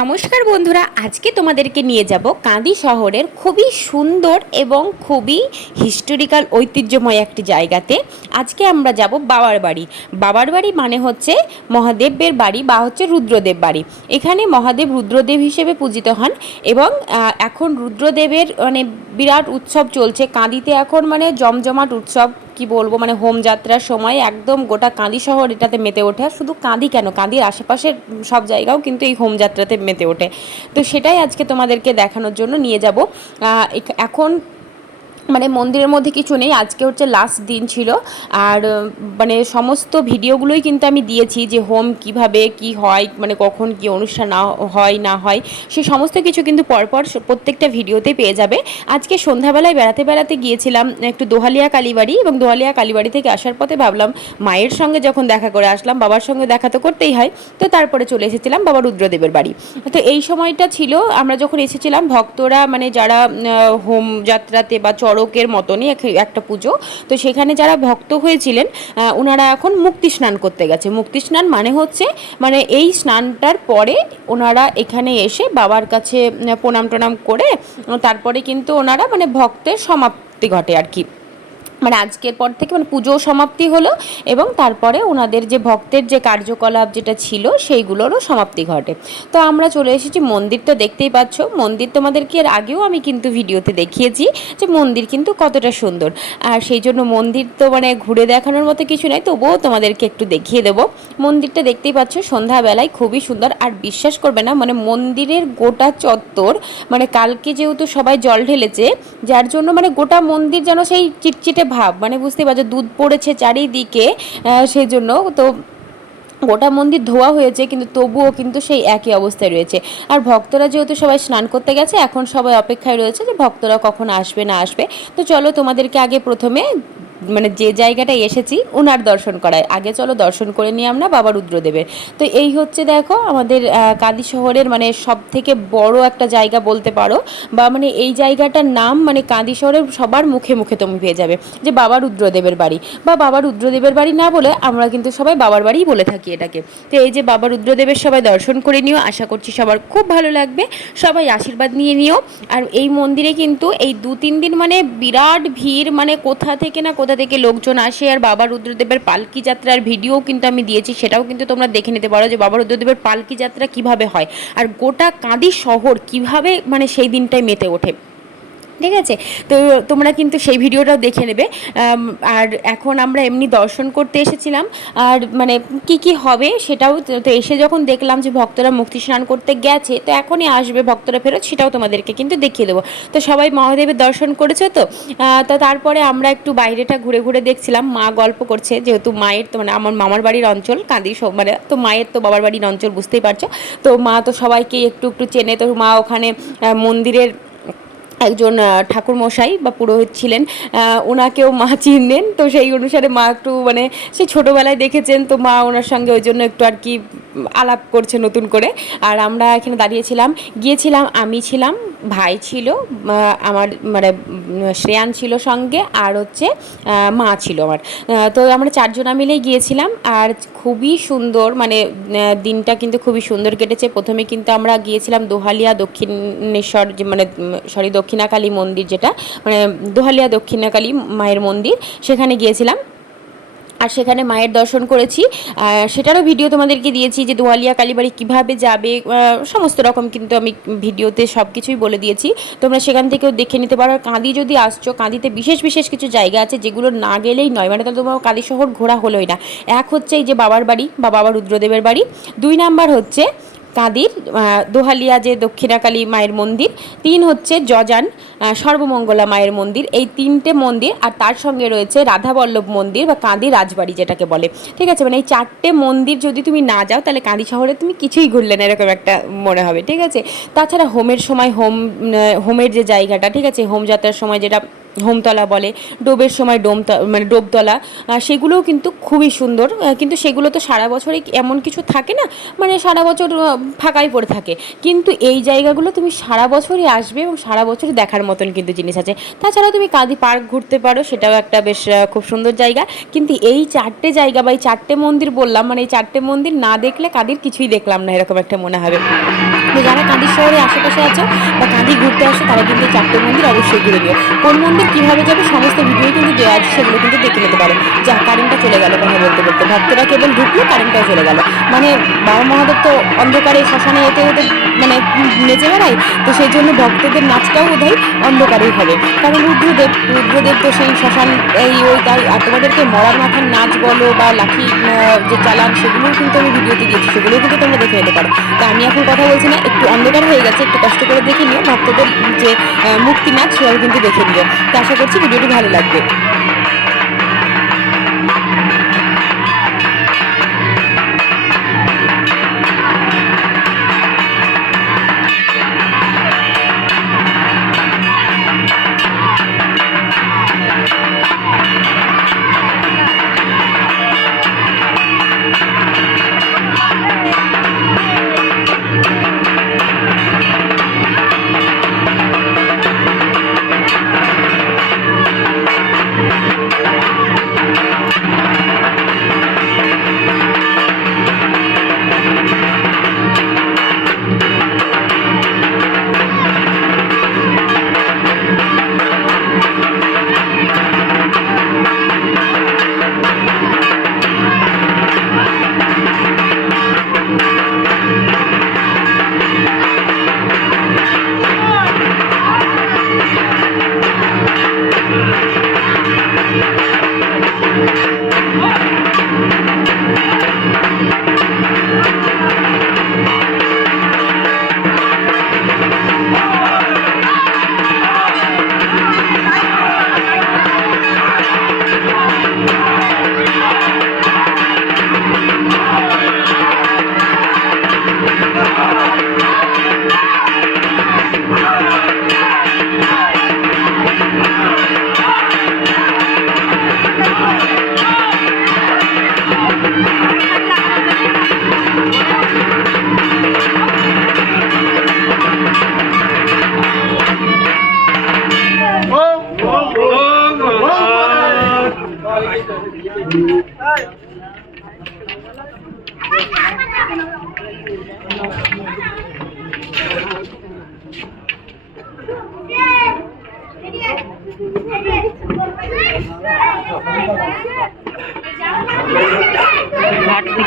নমস্কার বন্ধুরা, আজকে তোমাদেরকে নিয়ে যাব কাঁদি শহরের খুবই সুন্দর এবং খুবই হিস্টোরিক্যাল ঐতিহ্যময় একটি জায়গাতে। আজকে আমরা যাব বাবার বাড়ি বাবার বাড়ি মানে হচ্ছে মহাদেবের বাড়ি বা হচ্ছে রুদ্রদেব বাড়ি। এখানে মহাদেব রুদ্রদেব হিসেবে পূজিত হন এবং এখন রুদ্রদেবের মানে বিরাট উৎসব চলছে। কাঁদিতে এখন মানে জমজমাট উৎসব কি বলব মানে হোম যাত্রার সময় একদম গোটা কাঁদি শহর এটাতে মেতে ওঠে। আর শুধু কাঁদি কেন? কাঁদির আশেপাশের সব জায়গাও কিন্তু এই হোম যাত্রাতে মেতে ওঠে। তো সেটাই আজকে তোমাদেরকে দেখানোর জন্য নিয়ে যাব। এখন মানে মন্দিরের মধ্যে কিছু নেই, আজকে হচ্ছে লাস্ট দিন ছিল। আর মানে সমস্ত ভিডিওগুলোই কিন্তু আমি দিয়েছি যে হোম কীভাবে কি হয় মানে কখন কি অনুষ্ঠান না হয় না হয়, সে সমস্ত কিছু কিন্তু পরপর প্রত্যেকটা ভিডিওতে পেয়ে যাবে। আজকে সন্ধ্যাবেলায় বেড়াতে বেড়াতে গিয়েছিলাম একটু দোহালিয়া কালীবাড়ি এবং দোহালিয়া কালীবাড়ি থেকে আসার পথে ভাবলাম, মায়ের সঙ্গে যখন দেখা করে আসলাম, বাবার সঙ্গে দেখা তো করতেই হয়, তো তারপরে চলে এসেছিলাম বাবা রুদ্রদেবের বাড়ি। তো এই সময়টা ছিল, আমরা যখন এসেছিলাম, ভক্তরা মানে যারা হোম যাত্রাতে বা চড়কের মতনই এক- একটা পুজো। তো সেখানে যারা ভক্ত হয়েছিলেন ওনারা এখন মুক্তি স্নান করতে গেছে। মুক্তি স্নান মানে হচ্ছে মানে এই স্নানটার পরে ওনারা এখানে এসে বাবার কাছে প্রণাম টনাম করে, তারপরে কিন্তু ওনারা মানে ভক্তের সমাপ্তি ঘটে আর কি। মানে আজকের পর থেকে মানে পুজো সমাপ্তি হলো এবং তারপরে ওনাদের যে ভক্তের যে কার্যকলাপ যেটা ছিল সেইগুলোরও সমাপ্তি ঘটে। তো আমরা চলে এসেছি মন্দির তো দেখতেই পাচ্ছ। মন্দির তোমাদেরকে এর আগেও আমি কিন্তু ভিডিওতে দেখিয়েছি যে মন্দির কিন্তু কতটা সুন্দর। আর সেই জন্য মন্দির তো মানে ঘুরে দেখানোর মতো কিছু নয় তবুও তোমাদেরকে একটু দেখিয়ে দেবো। মন্দিরটা দেখতেই পাচ্ছ, সন্ধ্যাবেলায় খুবই সুন্দর। আর বিশ্বাস করবে না মানে মন্দিরের গোটা চত্বর মানে কালকে যেহেতু সবাই জল ঢেলেছে, যার জন্য মানে গোটা মন্দির যেন সেই চিটচিটে ভাব মানে বুঝতে পারছ, দুধ পড়েছে চারিদিকে সেই জন্য তো গোটা মন্দির ধোয়া হয়েছে, কিন্তু তবুও কিন্তু সেই একই অবস্থায় রয়েছে। আর ভক্তরা যেহেতু সবাই স্নান করতে গেছে, এখন সবাই অপেক্ষায় রয়েছে যে ভক্তরা কখন আসবে না আসবে। তো চলো তোমাদেরকে আগে প্রথমে মানে যে জায়গাটায় এসেছি ওনার দর্শন করায়। আগে চলো দর্শন করে নিয়ে আমরা বাবা রুদ্রদেবের তো এই হচ্ছে দেখো, আমাদের কাঁদি শহরের মানে সব থেকে বড় একটা জায়গা বলতে পারো, বা মানে এই জায়গাটার নাম মানে কাঁদি শহরের সবার মুখে মুখে তুমি পেয়ে যাবে, যে বাবা রুদ্রদেবের বাড়ি। বা বাবা রুদ্রদেবের বাড়ি না বলে আমরা কিন্তু সবাই বাবার বাড়িই বলে থাকি এটাকে। তো এই যে বাবা রুদ্রদেবের সবাই দর্শন করে নিও, আশা করছি সবার খুব ভালো লাগবে। সবাই আশীর্বাদ নিয়ে নিও। আর এই মন্দিরে কিন্তু এই দু তিন দিন মানে বিরাট ভিড় মানে কোথা থেকে না কোথা থেকে লোকজন আসে আর বাবা রুদ্রদেবের পালকি যাত্রার ভিডিও কিন্তু আমি দিয়েছি, সেটাও কিন্তু তোমরা দেখে নিতে পারো যে বাবা রুদ্রদেবের পালকি যাত্রা কীভাবে হয়। আর গোটা কাঁদি শহর কীভাবে মানে সেই দিনটায় মেতে ওঠে। ঠিক আছে? তো তোমরা কিন্তু সেই ভিডিওটাও দেখে নেবে। আর এখন আমরা এমনি দর্শন করতে এসেছিলাম। আর মানে কি কি হবে সেটাও তো- এসে যখন দেখলাম যে ভক্তরা মুক্তি স্নান করতে গেছে, তো এখনই আসবে ভক্তরা ফেরত, সেটাও তোমাদেরকে কিন্তু দেখিয়ে দেবো। তো সবাই মহাদেবের দর্শন করেছ তো? তো তারপরে আমরা একটু বাইরেটা ঘুরে ঘুরে দেখছিলাম। মা গল্প করছে যেহেতু মায়ের তো মানে আমার মামার বাড়ির অঞ্চল, কাঁদি মানে তো মায়ের তো বাবার বাড়ির অঞ্চল বুঝতেই পারছ। তো মা তো সবাইকে একটু একটু চেনে, তো মা ওখানে মন্দিরের একজন ঠাকুরমশাই বা পুরোহিত ছিলেন ওনাকেও মা চিনলেন। তো সেই অনুসারে মা একটু মানে সেই ছোটোবেলায় দেখেছেন, তো মা ওনার সঙ্গে ওই জন্য একটু আর কি আলাপ করছে নতুন করে। আর আমরা এখানে দাঁড়িয়েছিলাম, গিয়েছিলাম, আমি ছিলাম, ভাই ছিল আমার মানে শ্রেয়ান ছিল সঙ্গে, আর হচ্ছে মা ছিল আমার। তো আমরা চারজনা মিলেই গিয়েছিলাম, আর খুবই সুন্দর মানে দিনটা কিন্তু খুবই সুন্দর কেটেছে। প্রথমে কিন্তু আমরা গিয়েছিলাম দোহালিয়া দক্ষিণেশ্বর, যে মানে সরি, দক্ষিণাকালী মন্দির যেটা মানে দোহালিয়া দক্ষিণাকালী মায়ের মন্দির, সেখানে গিয়েছিলাম। আর সেখানে মায়ের দর্শন করেছি। আর সেটারও ভিডিও তোমাদেরকে দিয়েছি যে দোয়ালিয়া কালীবাড়ি কীভাবে যাবে সমস্ত রকম কিন্তু আমি ভিডিওতে সব কিছুই বলে দিয়েছি। তোমরা সেখান থেকেও দেখে নিতে পারো। আর কাঁদি যদি আসছো, কাঁদিতে বিশেষ বিশেষ কিছু জায়গা আছে যেগুলো না গেলেই নয়। মানে তাহলে তোমার কালী শহর ঘোরা হলোই না। এক হচ্ছে এই যে বাবার বাড়ি বা বাবা রুদ্রদেবের বাড়ি। দুই নাম্বার হচ্ছে কাঁদির দোহালিয়া যে দক্ষিণাকালী মায়ের মন্দির, তিন হচ্ছে জজান সর্বমঙ্গলা মায়ের মন্দির। এই তিনটে মন্দির আর তার সঙ্গে রয়েছে রাধাবল্লভ মন্দির বা কাঁদি রাজবাড়ি যেটাকে বলে। ঠিক আছে? মানে এই চারটে মন্দির যদি তুমি না যাও, তাহলে কাঁদি শহরে তুমি কিছুই ঘুরলে না, এরকম একটা মনে হবে। ঠিক আছে? তাছাড়া হোমের সময় হোম হোমের যে জায়গাটা, ঠিক আছে? হোম যাত্রার সময় যেটা হোমতলা বলে, ডোবের সময় ডোম মানে ডোবতলা সেগুলোও কিন্তু খুবই সুন্দর। কিন্তু সেগুলো তো সারা বছরই এমন কিছু থাকে না? মানে সারা বছর ফাঁকাই পড়ে থাকে। কিন্তু এই জায়গাগুলো তুমি সারা বছরই আসবে এবং সারা বছরই দেখার মতন কিন্তু জিনিস আছে। তাছাড়াও তুমি কাঁদি পার্ক ঘুরতে পারো, সেটাও একটা বেশ খুব সুন্দর জায়গা। কিন্তু এই চারটে জায়গা বা এই চারটে মন্দির বললাম মানে এই চারটে মন্দির না দেখলে কাদির কিছুই দেখলাম না, এরকম একটা মনে হবে। তো যারা শহরে আশেপাশে আছো বা কাঁদি ঘুরতে আসো, তারা কিন্তু চারটে মন্দির অবশ্যই ঘুরে নিও। কোন মন্দির কীভাবে যাবে সমস্ত ভিডিও কিন্তু দেওয়া আছে, সেগুলো কিন্তু দেখে নিতে পারো। যা কারেন্টটা চলে গেল কথা বলতে বলতে। ভক্তরা কেবল ঢুকলো, কারেন্টটাও চলে গেল। মানে বাবা মহাদেব তো অন্ধকারে শ্মশানে এতে এতে মানে নেচে বেড়ায়, তো সেই জন্য ভক্তদের নাচটাও বোধহয় অন্ধকারেই হবে। কারণ রুদ্রদেব রুদ্রদেব তো সেই শ্মশান, এই ওই তাই, আর তোমাদেরকে মরার মাথার নাচ বলো বা লাঠি যে চালান, সেগুলোও কিন্তু আমি ভিডিওতে দিয়েছি, সেগুলোও কিন্তু তোমরা দেখে নিতে পারো। তা আমি এখন কথা বলছি না একটু অন্ধকার হয়ে গেছে, একটু কষ্ট করে দেখে নিও, ভক্তদের যে মুক্তি নাচ সেটাও কিন্তু দেখে নিও। তো আশা করছি ভিডিওটি ভালো লাগবে।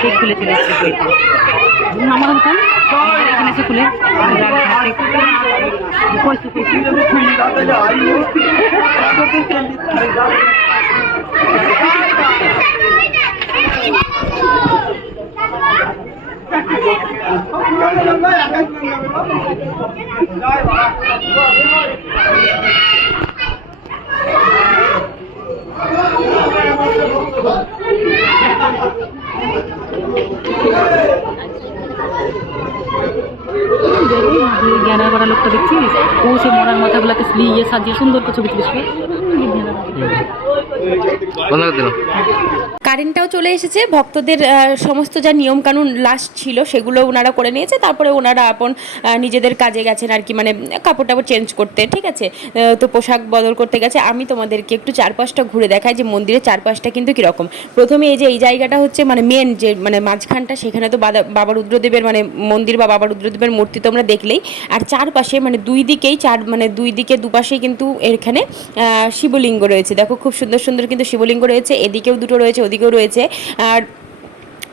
ঘাট খুলে চলে এসেছে বইটা আমার দোকান এখানে এসে খুলে ঘাট থেকে কইছে লোকটা দেখছিস ও মাথাগুলোকে ইয়ে সাজিয়ে সুন্দর করে ছবি তুলিস কারেন্টটাও চলে এসেছে, ভক্তদের সমস্ত যা নিয়মকানুন লাস্ট ছিল সেগুলো ওনারা করে নিয়েছে, তারপরে ওনারা আপন নিজেদের কাজে গেছেন আর কি মানে কাপড় টাপড় চেঞ্জ করতে, ঠিক আছে? তো পোশাক বদল করতে গেছে, আমি তোমাদেরকে একটু চারপাশটা ঘুরে দেখাই যে মন্দিরের চারপাশটা কিন্তু কীরকম। প্রথমে এই যে এই জায়গাটা হচ্ছে মানে মেন যে মানে মাঝখানটা, সেখানে তো বাবা রুদ্রদেবের মানে মন্দির বা বাবা রুদ্রদেবের মূর্তি তোমরা দেখলেই, আর চারপাশে মানে দুই দিকেই, চার মানে দুই দিকে দুপাশেই কিন্তু এখানে শিবলিঙ্গ রয়েছে। দেখো খুব সুন্দর সুন্দর কিন্তু শিবলিঙ্গ রয়েছে, এদিকেও দুটো রয়েছে রয়েছে। আর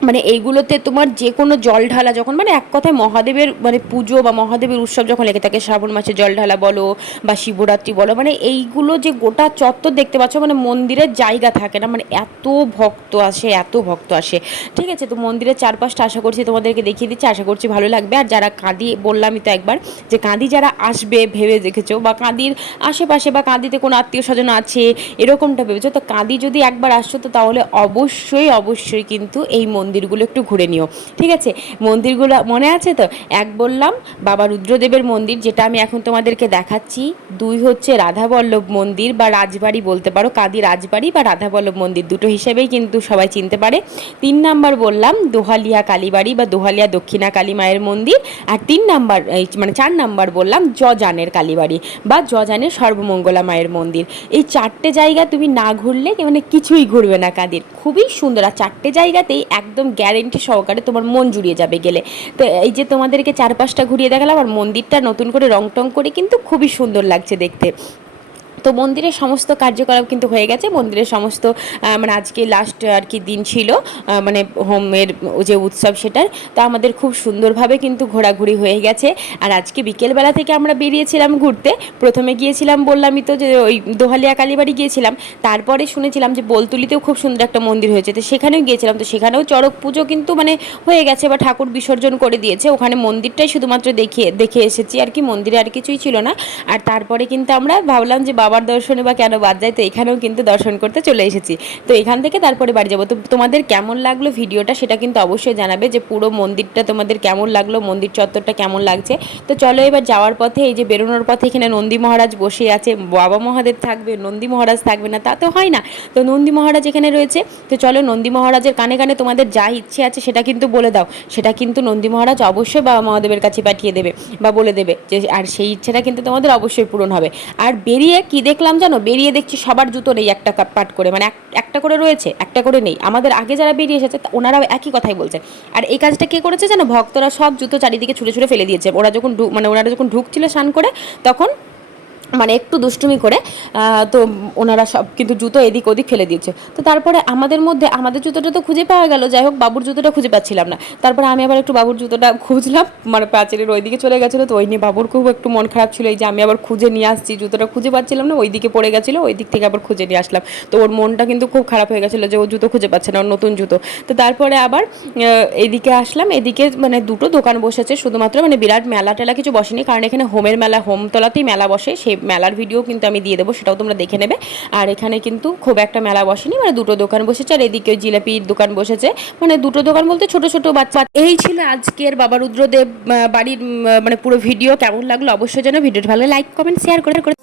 মানে এইগুলোতে তোমার যে কোনো জল ঢালা যখন মানে এক কথায় মহাদেবের মানে পুজো বা মহাদেবের উৎসব যখন লেগে থাকে, শ্রাবণ মাসে জল ঢালা বলো বা শিবরাত্রি বলো মানে এইগুলো যে গোটা চত্বর দেখতে পাচ্ছ মানে মন্দিরের জায়গা থাকে না মানে এত ভক্ত আসে, এত ভক্ত আসে। ঠিক আছে, তো মন্দিরের চারপাশটা আশা করছি তোমাদেরকে দেখিয়ে দিচ্ছি, আশা করছি ভালো লাগবে। আর যারা কাঁদি, বললামই তো একবার যে কাঁদি যারা আসবে, ভেবে দেখেছ, বা কাঁদির আশেপাশে বা কাঁদিতে কোনো আত্মীয় স্বজন আছে, এরকমটা ভেবেছো, তো কাঁদি যদি একবার আসছো, তো তাহলে অবশ্যই অবশ্যই কিন্তু এই মন্দিরগুলো একটু ঘুরে নিও। ঠিক আছে? মন্দিরগুলো মনে আছে তো? এক বললাম, বাবা রুদ্রদেবের মন্দির, যেটা আমি এখন তোমাদেরকে দেখাচ্ছি। দুই হচ্ছে রাধাবল্লভ মন্দির বা রাজবাড়ি বলতে পারো, কাদি রাজবাড়ি বা রাধাবল্লভ মন্দির, দুটো হিসেবেই কিন্তু সবাই চিনতে পারে। তিন নাম্বার বললাম, দোহালিয়া কালীবাড়ি বা দোহালিয়া দক্ষিণা কালী মায়ের মন্দির। আর তিন নাম্বার মানে চার নাম্বার বললাম, জজানের কালীবাড়ি বা জজানের সর্বমঙ্গলা মায়ের মন্দির। এই চারটে জায়গা তুমি না ঘুরলে মানে কিছুই ঘুরবে না কাদের। খুবই সুন্দর। আর চারটে জায়গাতেই একদম একদম গ্যারেন্টি সহকারে তোমার মন জুড়িয়ে যাবে গেলে। তো এই যে তোমাদেরকে চারপাশটা ঘুরিয়ে দেখালাম আর মন্দিরটা নতুন করে রং টং করে কিন্তু খুবই সুন্দর লাগছে দেখতে। তো মন্দিরের সমস্ত কার্যকলাপ কিন্তু হয়ে গেছে। মন্দিরের সমস্ত মানে আজকে লাস্ট আর কি দিন ছিল মানে হোমের যে উৎসব সেটার। তো আমাদের খুব সুন্দরভাবে কিন্তু ঘোরাঘুরি হয়ে গেছে। আর আজকে বিকেলবেলা থেকে আমরা বেরিয়েছিলাম ঘুরতে। প্রথমে গিয়েছিলাম বললামই তো যে ওই দোহালিয়া কালীবাড়ি গিয়েছিলাম। তারপরে শুনেছিলাম যে বোলতুলিতেও খুব সুন্দর একটা মন্দির হয়েছে। তো সেখানেও গিয়েছিলাম। তো সেখানেও চড়ক পুজো কিন্তু মানে হয়ে গেছে বা ঠাকুর বিসর্জন করে দিয়েছে। ওখানে মন্দিরটাই শুধুমাত্র দেখিয়ে, দেখে এসেছি আর কি। মন্দিরে আর কিছুই ছিল না। আর তারপরে কিন্তু আমরা ভাবলাম যে বাবার দর্শনে বা কেন বাদ যায়, তো এখানেও কিন্তু দর্শন করতে চলে এসেছি। তো এখান থেকে তারপরে বাড়ি যাব। তো তোমাদের কেমন লাগল ভিডিওটা সেটা কিন্তু অবশ্যই জানাবে যে পুরো মন্দিরটা তোমাদের কেমন লাগল, মন্দির চত্বরটা কেমন লাগছে। তো চলো এবার যাওয়ার পথে, এই যে বেরোনোর পথে এখানে নন্দী মহারাজ বসে আছে। বাবা মহাদেব থাকবে, নন্দী মহারাজ থাকবে না, তা তো হয় না। তো নন্দী মহারাজ এখানে রয়েছে। তো চলো নন্দী মহারাজের কানে কানে তোমাদের যা ইচ্ছে আছে সেটা কিন্তু বলে দাও। সেটা কিন্তু নন্দী মহারাজ অবশ্যই বাবা মহাদেবের কাছে পাঠিয়ে দেবে বা বলে দেবে যে, আর সেই ইচ্ছেটা কিন্তু তোমাদের অবশ্যই পূরণ হবে। আর বেরিয়ে কি দেখলাম জানো? বেরিয়ে দেখছি সবার জুতো নেই একটা পাট করে। মানে এক- একটা করে রয়েছে, একটা করে নেই। আমাদের আগে যারা বেরিয়ে এসেছে ওনারাও একই কথাই বলছে। আর এই কাজটা কে করেছে জানো? ভক্তরা সব জুতো চারিদিকে ছুটে ছুটে ফেলে দিয়েছে। ওরা যখন মানে ওনারা যখন ঢুকছিল স্নান করে, তখন মানে একটু দুষ্টুমি করে তো ওনারা সব কিন্তু জুতো এদিক ওদিক ফেলে দিয়েছে। তো তারপরে আমাদের মধ্যে, আমাদের জুতোটা তো খুঁজে পাওয়া গেল, যাই হোক বাবুর জুতোটা খুঁজে পাচ্ছিলাম না। তারপরে আমি আবার একটু বাবুর জুতোটা খুঁজলাম মানে প্রাচীরের ওইদিকে চলে গেছিল, তো ওই নিয়ে বাবুর খুব একটু মন খারাপ ছিল, এই যে আমি আবার খুঁজে নিয়ে আসছি, জুতোটা খুঁজে পাচ্ছিলাম না ওই দিকে পড়ে গেছিল ওই দিক থেকে আবার খুঁজে নিয়ে আসলাম। তো ওর মনটা কিন্তু খুব খারাপ হয়ে গেছিল যে ও জুতো খুঁজে পাচ্ছে না, ওর নতুন জুতো। তো তারপরে আবার এদিকে আসলাম, এদিকে মানে দুটো দোকান বসেছে, শুধুমাত্র মানে বিরাট মেলা টেলা কিছু বসেনি, কারণ এখানে হোমের মেলা হোমতলাতেই মেলা বসে, সেই মেলার ভিডিও কিন্তু আমি দিয়ে দেবো, সেটাও তোমরা দেখে নেবে। আর এখানে কিন্তু খুব একটা মেলা বসেনি মানে দুটো দোকান বসেছে, আর এদিকে জিলাপির দোকান বসেছে। মানে দুটো দোকান বলতে ছোট ছোট বাচ্চা। এই ছিল আজকের বাবা রুদ্রদেব বাড়ির মানে পুরো ভিডিও। কেমন লাগল অবশ্যই যেন ভিডিওটি ভালো লাইক কমেন্ট শেয়ার করে করে